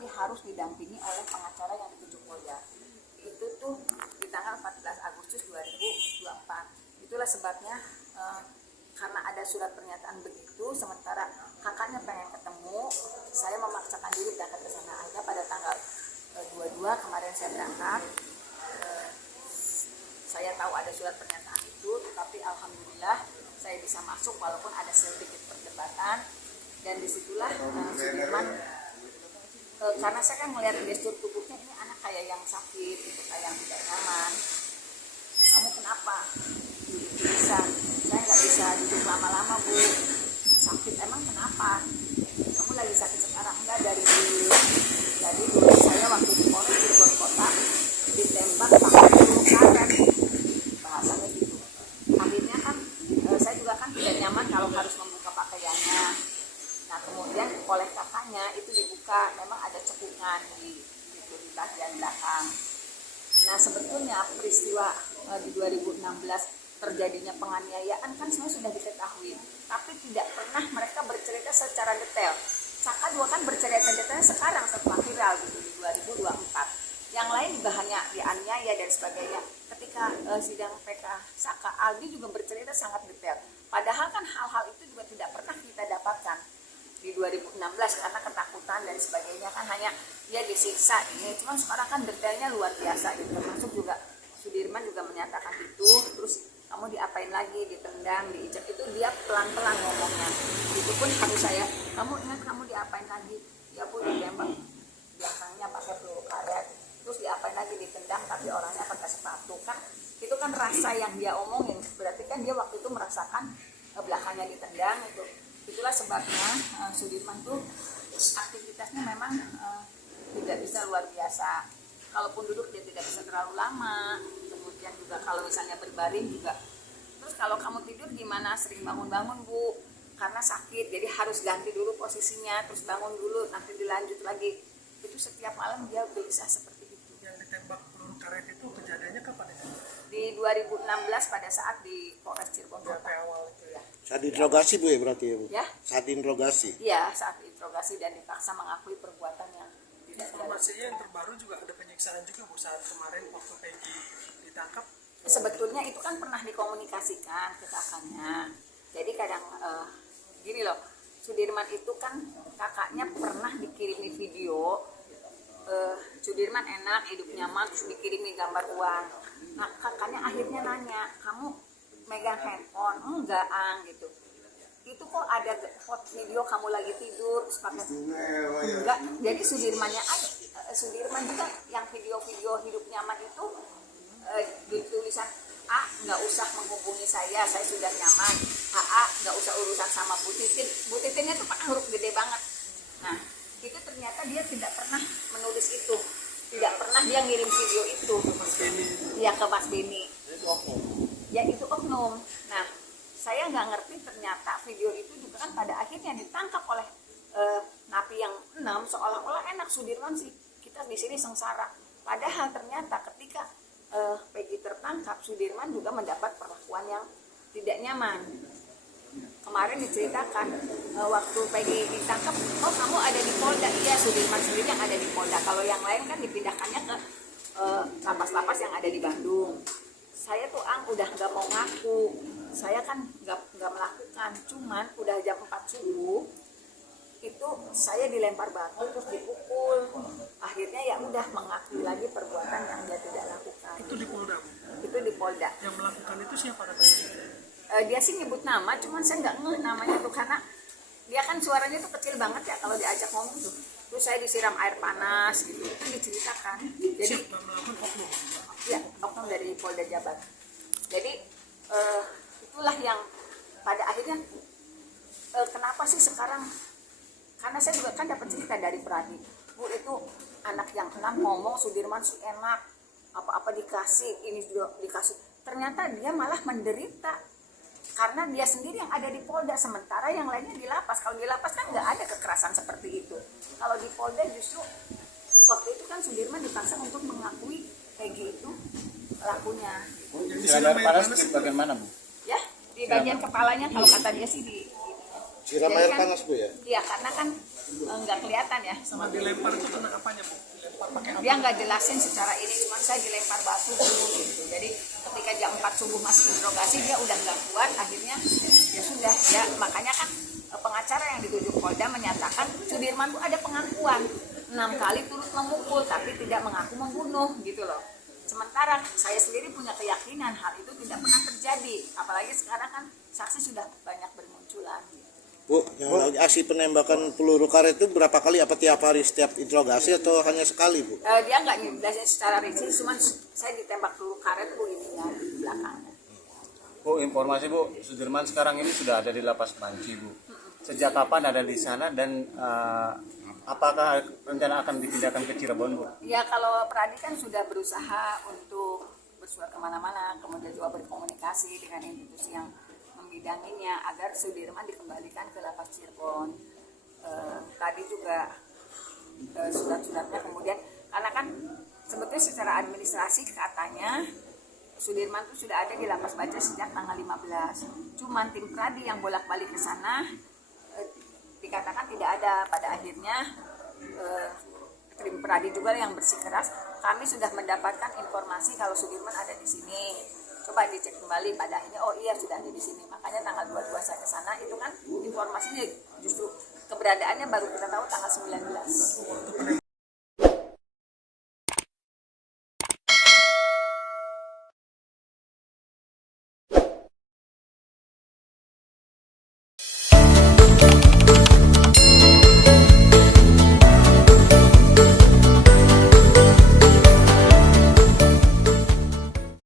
tapi harus didampingi oleh pengacara yang ditunjuk Polda. Itu tuh di tanggal 14 Agustus 2024. Itulah sebabnya karena ada surat pernyataan begitu, sementara kakaknya pengen ketemu, saya memaksakan diri berangkat ke sana aja pada tanggal 22 kemarin saya berangkat. Saya tahu ada surat pernyataan itu, tetapi alhamdulillah saya bisa masuk walaupun ada sedikit perdebatan. Dan disitulah Sudirman, karena saya kan melihat gestur tubuhnya, ini anak kayak yang sakit, gitu, kayak yang tidak nyaman. Kamu kenapa? Duduk bisa. Saya nggak bisa duduk lama-lama, Bu. Sakit. Emang kenapa? Kamu lagi sakit sekarang? Enggak, dari dulu. Jadi dulu saya waktu di Polres Cirebon Kota ditembak pakai peluru karet. Bahasanya gitu. Akhirnya kan saya juga kan tidak nyaman kalau harus membuka pakaiannya. Nah kemudian oleh kakaknya itu dibuka, memang ada cekungan di bagian belakang. Nah sebetulnya peristiwa di 2016 terjadinya penganiayaan kan semua sudah diketahui, tapi tidak pernah mereka bercerita secara detail. Saka juga kan bercerita detail sekarang setelah viral gitu di 2024. Yang lain juga hanya dianiaya dan sebagainya. Ketika sidang PK Saka, Aldi juga bercerita sangat detail. Padahal kan hal-hal itu juga tidak pernah kita dapatkan di 2016 karena ketakutan dan sebagainya, kan hanya dia disiksa ini. Cuman sekarang kan detailnya luar biasa gitu. Termasuk juga Sudirman juga menyatakan itu. Terus kamu diapain lagi, ditendang, diinjak, itu dia pelan-pelan ngomongnya. Itu pun harus saya, kamu ingat kamu diapain lagi? Ya Bu, ditembak belakangnya pakai peluru karet. Terus diapain lagi, ditendang tapi orangnya pakai sepatu. Kan itu kan rasa yang dia omongin, berarti kan dia waktu itu merasakan belakangnya ditendang itu. Itulah sebabnya Sudirman tuh aktivitasnya memang tidak bisa luar biasa. Kalaupun duduk dia tidak bisa terlalu lama. Kemudian juga kalau misalnya berbaring juga. Terus kalau kamu tidur gimana? Sering bangun-bangun Bu, karena sakit. Jadi harus ganti dulu posisinya, terus bangun dulu, nanti dilanjut lagi. Itu setiap malam dia bisa seperti itu. Yang ditembak peluru karet itu kejadiannya kapan ya? Di 2016 pada saat di Polres Cirebon Kota. Awal itu ya. Saat diinterogasi Bu ya berarti ya Bu? Ya? Saat diinterogasi? Iya, saat diinterogasi dan dipaksa mengakui perbuatan yang tidak Informasinya yang terbaru juga ada penyiksaan juga Bu saat kemarin waktu Peggy ditangkap. sebetulnya itu kan pernah dikomunikasikan ke kakaknya. Jadi kadang gini loh, Sudirman itu kan kakaknya pernah dikirimi video. Sudirman enak, hidup nyaman, terus dikirimi gambar uang. Nah kakaknya akhirnya nanya, kamu megang handphone? Enggak gitu. Itu kok ada foto video kamu lagi tidur terus pakai enggak. Jadi Sudirman juga yang video-video hidup nyaman itu di tulisan nggak usah menghubungi saya sudah nyaman. Nggak usah urusan sama Bu Titin. Bu Titinnya tuh pakai huruf gede banget. Nah itu ternyata dia tidak pernah menulis itu, tidak pernah dia ngirim video itu ya ke Mas Beni. Ya itu oknum. Nah saya nggak ngerti ternyata video itu juga kan pada akhirnya ditangkap oleh napi yang 6, seolah-olah enak Sudirman sih, kita di sini sengsara. Padahal ternyata ketika Peggy tertangkap, Sudirman juga mendapat perlakuan yang tidak nyaman. Kemarin diceritakan waktu Peggy ditangkap, oh kamu ada di Polda. Iya, Sudirman sendiri yang ada di Polda. Kalau yang lain kan dipindahkannya ke lapas-lapas yang ada di Bandung. Saya tuh udah nggak mau ngaku, saya kan nggak melakukan, cuman udah jam 4 subuh itu saya dilempar batu terus dipukul. Akhirnya ya udah mengakui lagi perbuatan yang dia tidak lakukan. Itu di Polda Bu? Itu di Polda. Yang melakukan itu siapa katanya? Dia sih nyebut nama, cuman saya nggak ngeh namanya tuh karena dia kan suaranya tuh kecil banget ya kalau diajak ngomong tuh. Terus saya disiram air panas gitu, itu diceritakan. Jadi Siapa melakukan oknum? ya oknum dari Polda Jabar. Jadi itulah yang pada akhirnya kenapa sih sekarang, karena saya juga kan dapat cerita dari Pradi, Bu itu anak yang 6 ngomong Sudirman sih enak, apa-apa dikasih, ini juga dikasih. Ternyata dia malah menderita karena dia sendiri yang ada di Polda, sementara yang lainnya di lapas. Kalau di lapas kan nggak ada kekerasan seperti itu. Kalau di Polda justru waktu itu kan Sudirman dipaksa untuk mengakui Peggy itu pelakunya. Yang Sinar disiram air panas panas di bagian mana Bu? Ya, di bagian kepalanya kalau kata dia sih di Siram Jadi air kan- panas Bu ya? Iya, karena kan nggak kelihatan ya. Sama dilempar itu kena apanya Bu? Dilempar pakai apa? Dia nggak jelasin secara ini, cuma saya dilempar batu dulu gitu. Jadi ketika jam 4 subuh masih interogasi, dia udah nggak kuat, akhirnya ya sudah ya. Makanya kan pengacara yang ditunjuk Polda menyatakan Sudirman tuh ada pengakuan 6 kali turut memukul tapi tidak mengaku membunuh gitu loh. Sementara saya sendiri punya keyakinan hal itu tidak pernah terjadi, apalagi sekarang kan saksi sudah banyak bermunculan. Bu, yang aksi penembakan peluru karet itu berapa kali? Apa tiap hari setiap interogasi atau hanya sekali Bu? Dia nggak nyebelasin secara rinci, cuma saya ditembak peluru karet bu ini ya di belakangnya. Bu, informasi Bu, Sudirman sekarang ini sudah ada di Lapas Panci Bu. Sejak kapan ada di sana dan apakah rencana akan dipindahkan ke Cirebon Bu? Ya kalau Pradi kan sudah berusaha untuk bersuara kemana-mana, kemudian juga berkomunikasi dengan institusi yang membidanginya agar Sudirman dikembalikan ke Lapas Cirebon. Tadi juga surat-suratnya kemudian, karena kan sebetulnya secara administrasi katanya Sudirman itu sudah ada di Lapas Baja sejak tanggal 15. Cuman tim Pradi yang bolak-balik ke sana dikatakan tidak ada. Pada akhirnya tim Pradi juga yang bersikeras, kami sudah mendapatkan informasi kalau Sudirman ada di sini. Coba dicek kembali, pada akhirnya oh iya sudah ada di sini. Makanya tanggal 22 saya ke sana, itu kan informasinya justru keberadaannya baru kita tahu tanggal 19.